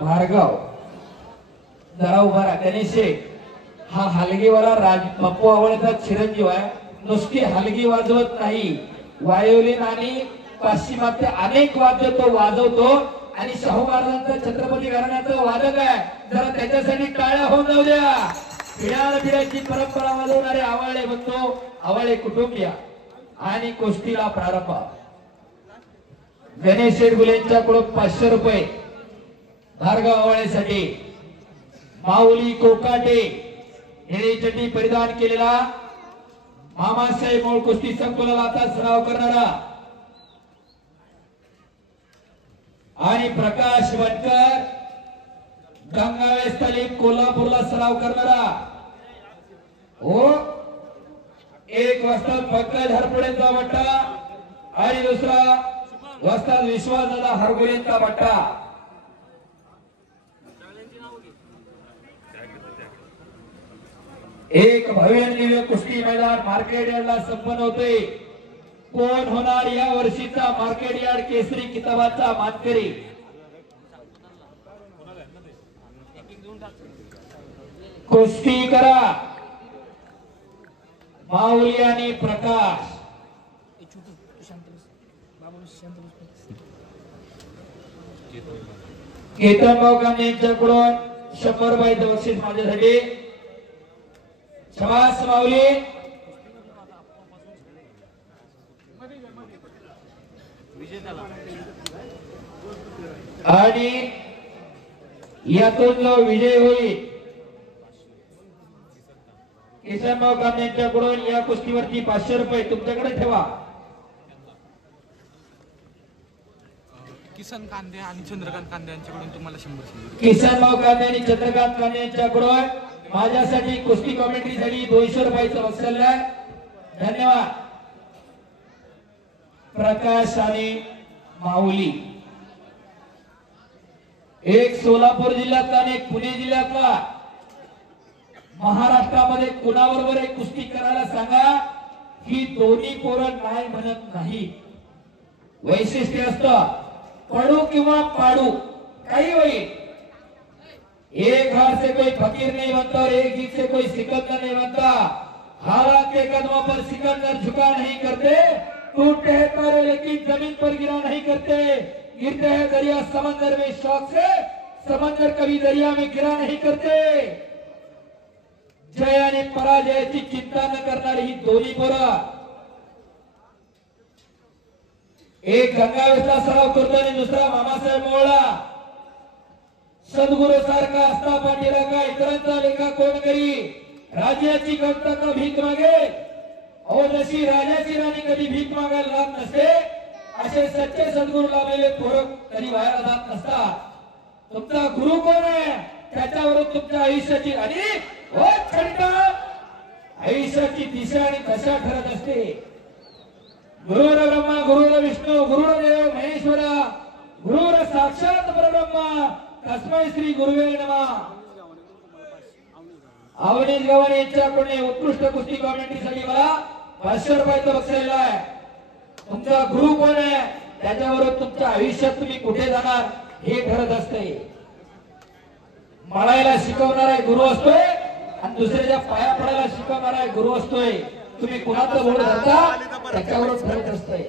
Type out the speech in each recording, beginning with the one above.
भार्गव जरा उभा राहा. गणेश शेठ हा हलगीवाला बापू आवळेचा चिरंजीव आहे. नुसती हलगी वाजवत नाही, वायोलिन आणि पाश्चिमात्य अनेक वाद्य तो वाजवतो आणि शाहू महाराजांचा छत्रपती घराण्याचा वादक आहे. जरा त्याच्यासाठी टाळ्या होऊन जाऊ द्या. पिढ्यानपिढ्याची परंपरा वाजवणारे आवाळे बंधू, आवाळे कुटुंबीय आणि कुस्तीला प्रारंभ. गणेश शेठ गुलेंच्याकडून 500 रुपये भार्गव आवाळेसाठी. माऊली कोकाटे निळी चड्डी परिधान केलेला मामासाहेब मूळ कुस्ती संकुलाचा सराव करणारा आणि प्रकाश वटकर गंगावे स्थली कोल्हापूरला सराव करणारा. हो, एक वस्ताद पंकज हरपुडेंचा बट्टा आणि दुसरा वस्ताद विश्वासदादा हरगुलेंचा बट्टा. एक भव्य दिव्य कुस्ती मैदान मार्केट यार्डला संपन्न होते. कोण होणार या वर्षीचा मार्केट यार्ड केसरी किताबाचा मानकरी? कुस्ती करा माऊली आणि प्रकाश. केतन भाऊ गांधी यांच्याकडून 100 रुपयाचं बक्षीस माझ्यासाठी. शबास माऊली. आणि यातून जो विजय होईल किसनभाऊ कांदे यांच्याकडून या कुस्तीवरती 500 रुपये तुमच्याकडे ठेवा. किसन कांदे आणि चंद्रकांत कांदे यांच्याकडून तुम्हाला 100. किसनभाऊ कांदे आणि चंद्रकांत कांदे यांच्याकडून माझ्यासाठी कुस्ती कॉमेंट्रीसाठी 200 रुपयाचं बक्षीस आहे. धन्यवाद. प्रकाश आणि माऊली, एक सोलापूर जिल्ह्यातला आणि एक पुणे जिल्ह्यातला. महाराष्ट्रामध्ये कुणाबरोबर एक कुस्ती करायला सांगा, ही दोन्ही पोरं नाही म्हणत नाही. वैशिष्ट्य असतं पडू किंवा पाडू काही होईल. एक हार से कोई फकीर नहीं बनता और एक जीत से कोई सिकंदर नहीं बनता. हालात के कदमों पर सिकंदर झुका नहीं करते, टूटते हैं तारे लेकिन जमीन पर गिरा नहीं करते. गिरते हैं दरिया समंदर में शौक से, समंदर कभी दरिया में गिरा नहीं करते. जय आणि पराजयाची चिंता न करणारी ही दोन्ही पोरं. एक गंगावेसला सराव करतो आणि दुसरा मामासाहेब मोळा. सद्गुरु सारखा असता पाठीला का इतरांचा लेखा कोण करी. राज्याची कमता का भीक मागे, अहो जशी राजाची राणी कधी भीक मागायला जात नसते, असे सच्चे सद्गुरू लाभलेले पोरं कधी बाहेर जात नसतात. तुमचा गुरु कोण आहे त्याच्यावरून तुमच्या आयुष्याची आणि आयुष्याची दिशा आणि दशा ठरत असते. गुरुर ब्रह्मा गुरुर विष्णू गुरुर देव महेश्वर गुरुर साक्षात परब्रह्मा तस्मै श्री गुरुवे नमः. अवनीश गव्हाणे यांच्याकडून उत्कृष्ट कुस्ती कॉमेंट्रीसाठी मला 500 रुपयाचं बक्षीस आहे. तुमचा गुरु कोण आहे त्याच्यावरून तुमच्या आयुष्यात तुम्ही कुठे जाणार हे ठरत असते. मळायला शिकवणारा गुरु असतोय आणि दुसऱ्याच्या पाया पडायला शिकवणारा गुरु असतोय. तुम्ही कुणाचं बोल धरता त्याच्यावरच ठरत असतंय.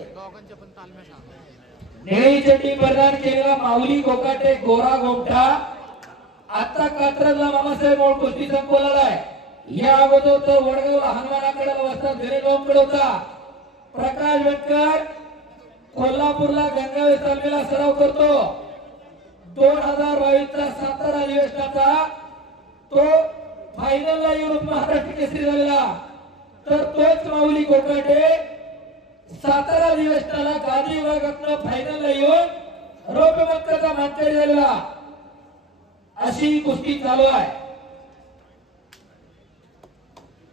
निळी चड्डी परिधान केलेला माऊली कोकाटे गोरा गोमठा आता कात्रजला मामासाहेब मूळ कुस्ती संकुलाला आहे. या अगोदर तो वडगावला हनुमानाकडे वस्तात गणेशभाऊंकडे होता. प्रकाश वटकर कोल्हापूरला गंगावे तालमीला सराव करतो. 2022चा सातारा अधिवेशनाचा तो फायनलला येऊन महाराष्ट्र केसरी झालेला. तर तोच माऊली कोकाटे सातारा अधिवेशनाला गादी विभागातनं फायनलला येऊन रौप्य पदकाचा मानकरी झालेला. अशी कुस्ती चालू आहे.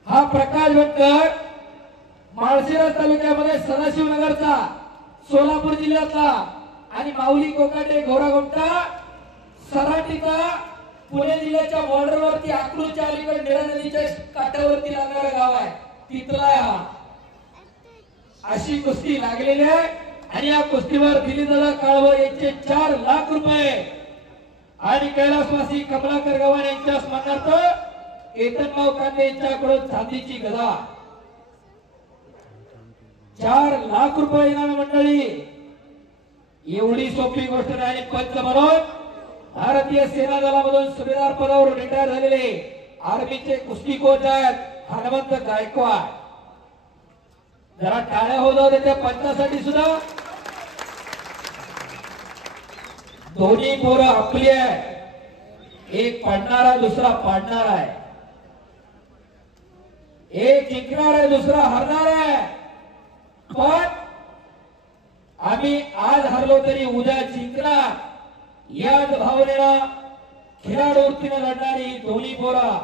हा प्रकाश वटकर माळशिरस तालुक्यामध्ये सदाशिवनगरचा सोलापूर जिल्ह्यातला आणि माऊली कोकाटे गोरागोमटा सराटीचा पुणे जिल्ह्याच्या बॉर्डरवरती अकलूजच्या अलीकडे निळा नदीच्या काठावरती लागणारा गाव आहे तिथला हा. अशी कुस्ती लागलेली आहे आणि या कुस्तीवर दिलीदादा काळवर यांचे 4 लाख रुपये आणि कैलासवासी कमलाकर गव्हाणे यांच्या स्मरणार्थ केतनराव कांदे यांच्याकडून चांदीची गदा 4 लाख रुपये इनामी मंडळी. एवढी सोपी गोष्ट नाही. आणि पंच म्हणून भारतीय सेना दलामधून सुभेदार पदावर रिटायर झालेले आर्मीचे कुस्ती कोच आहेत हनुमंत गायकवाड. जरा टाळ्या होत होत्या त्या पंचासाठी सुद्धा. दोन्ही पोरं आपली आहे. एक पडणारा दुसरा पाडणार आहे. एक जिंकणार आहे दुसरा हरणार आहे. पण आम्ही आज हरलो तरी उद्या जिंकणार याच भावनेनं खिलाडू वृत्तीने लढणारी दोन्ही पोरं.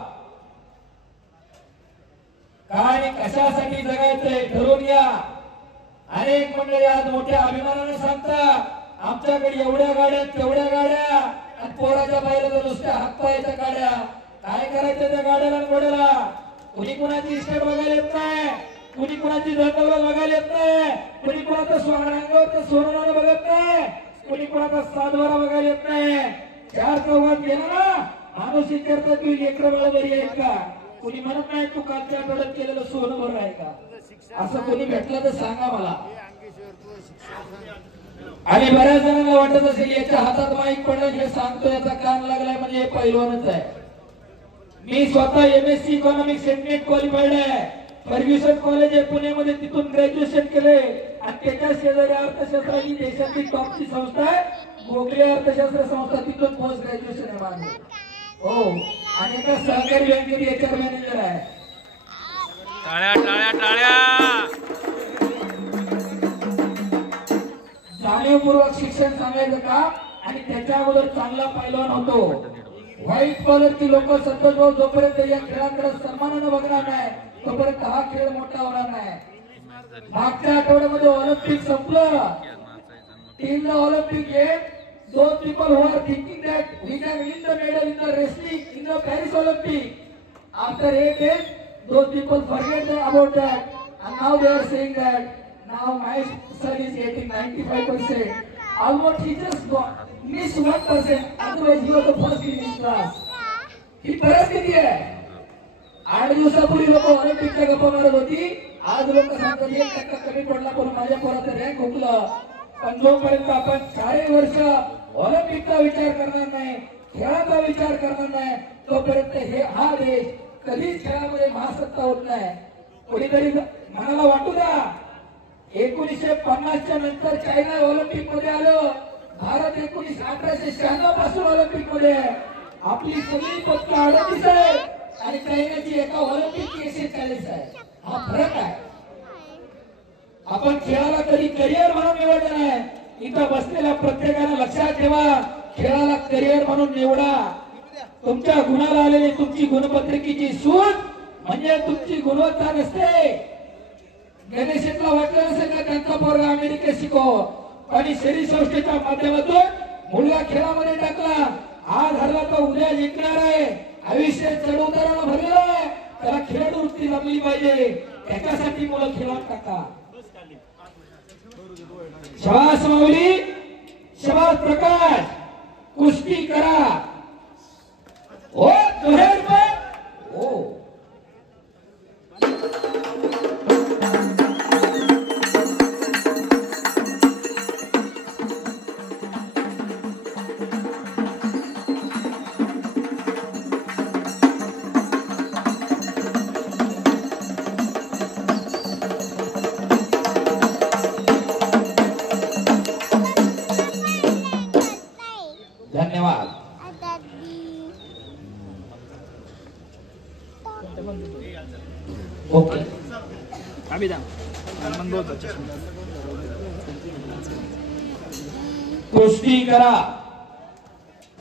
काय कशासाठी जगायचंय ठरवून घ्या. अनेक मंडळी आज मोठ्या अभिमानाने सांगतात आमच्याकडे एवढ्या गाड्या तेवढ्या गाड्या आणि पोराच्या बाहेर तर नुसत्या हातपायाच्या गाड्या. काय करायचं त्या गाड्याला घोड्याला. कुणी कुणाची इस्टेट बघायला येत नाही. कुणी कुणाची जंगल बघायला येत नाही. कुणी कुणाचं सोनांगावर सोनं बघत नाही. कुणी कुणाचा सातबारा बघायला येत नाही. 4 चौघात गेला ना माणूस विचारतो तू लेकरं बाळ बरी आहेत का. कुणी म्हणत नाही तू कालच्या आठवड्यात केलेलं सोनं बरं आहे का. असं कोणी भेटलं तर सांगा मला. आणि बऱ्याच जणांना वाटत असेल याच्या हातात माईक पडलं हे सांगतो याचा कान लागलाय म्हणजे हे पहिलवानच आहे. मी स्वतः MSc इकॉनॉमिक्स नेट क्वालिफाईड आहे. फर्ग्युसन कॉलेज आहे पुण्यामध्ये तिथून ग्रॅज्युएशन केले. आणि त्याच्या शेजारी अर्थशास्त्र ही देशातील टॉपची संस्था आहे गोखले अर्थशास्त्र संस्था तिथून पोस्ट ग्रॅज्युएशन आहे माझं. हो आणि एका सहकारी बँकेत HR मॅनेजर आहे. टाळ्या टाळ्या टाळ्या. जाणीवपूर्वक शिक्षण सांगायचं का. आणि त्याच्या अगोदर चांगला पैलवान होतो. व्हाईट कॉलरची लोक संतोष भाऊ जोपर्यंत या खेळाकडे सन्मानाने बघणार नाही तोपर्यंत हा खेळ मोठा होणार नाही. मागच्या आठवड्यामध्ये ऑलिम्पिक संपलं. In the Olympic game those people who are thinking that we can win the medal in the wrestling in the Paris Olympic, after 8 days those people forget about that and now they are saying that now my son is getting 95%. Almost he just missed 1%, otherwise he was the first in his class. ही परिस्थिती आहे. 8 दिवसापूर्वी लोक ऑलिम्पिकच्या गप्पा मारत होती. आज लोक सांगतात 1% कमी पडला पण माझ्या पोराचं रँक हुकलं. पण जोपर्यंत आपण 4 वर्ष ऑलिम्पिकचा विचार करणार नाही खेळाचा विचार करणार नाही तोपर्यंत हा देश कधीच खेळामध्ये महासत्ता होत नाही. कोणीतरी मनाला वाटू द्या 1950च्या नंतर चायना ऑलिम्पिक मध्ये आलं. भारत 1896 पासून ऑलिम्पिक मध्ये आहे. आपली सगळी पदक 38 आहे आणि चायनाची एका ऑलिम्पिक 140 आहे. हा फरक आहे. आपण खेळाला कधी करिअर म्हणून निवडलं नाही. इथं बसलेल्या प्रत्येकाने लक्षात ठेवा खेळाला करिअर म्हणून निवडा. तुमच्या गुणाला आलेली तुमची गुणपत्रिकेची सूट म्हणजे तुमची गुणवत्ता नसते. गणेशला वाटलं नसेल का त्यांचा पोरगा अमेरिकेत शिको आणि शरीर संस्थेच्या माध्यमातून मुलगा खेळामध्ये टाकला. आज हरला तर उद्या जिंकणार आहे. आयुष्य चढउताराला भरलेलं आहे. त्याला खेळाडू वृत्ती जमली पाहिजे. त्याच्यासाठी मुलं खेळात टाका. शाबास माऊली शाबास प्रकाश कुस्ती करा. ओ जोहेर पर ओ धन्यवाद. ओके कुस्ती करा.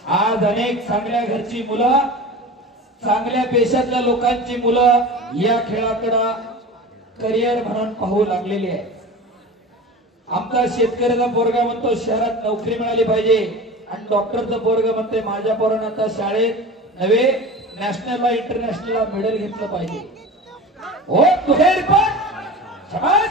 आज अनेक चांगल्या घरची मुलं चांगल्या पेशातल्या लोकांची मुलं या खेळाकडे करिअर म्हणून पाहू लागलेली आहे. आमचा शेतकऱ्याचा पोरगा म्हणतो शहरात नोकरी मिळाली पाहिजे आणि डॉक्टरचा पोरगा म्हणते माझ्या पोरानं आता शाळेत नवे नॅशनलला इंटरनॅशनलला मेडल घेतलं पाहिजे. ओ तुझे रिपोर्ट शाबास.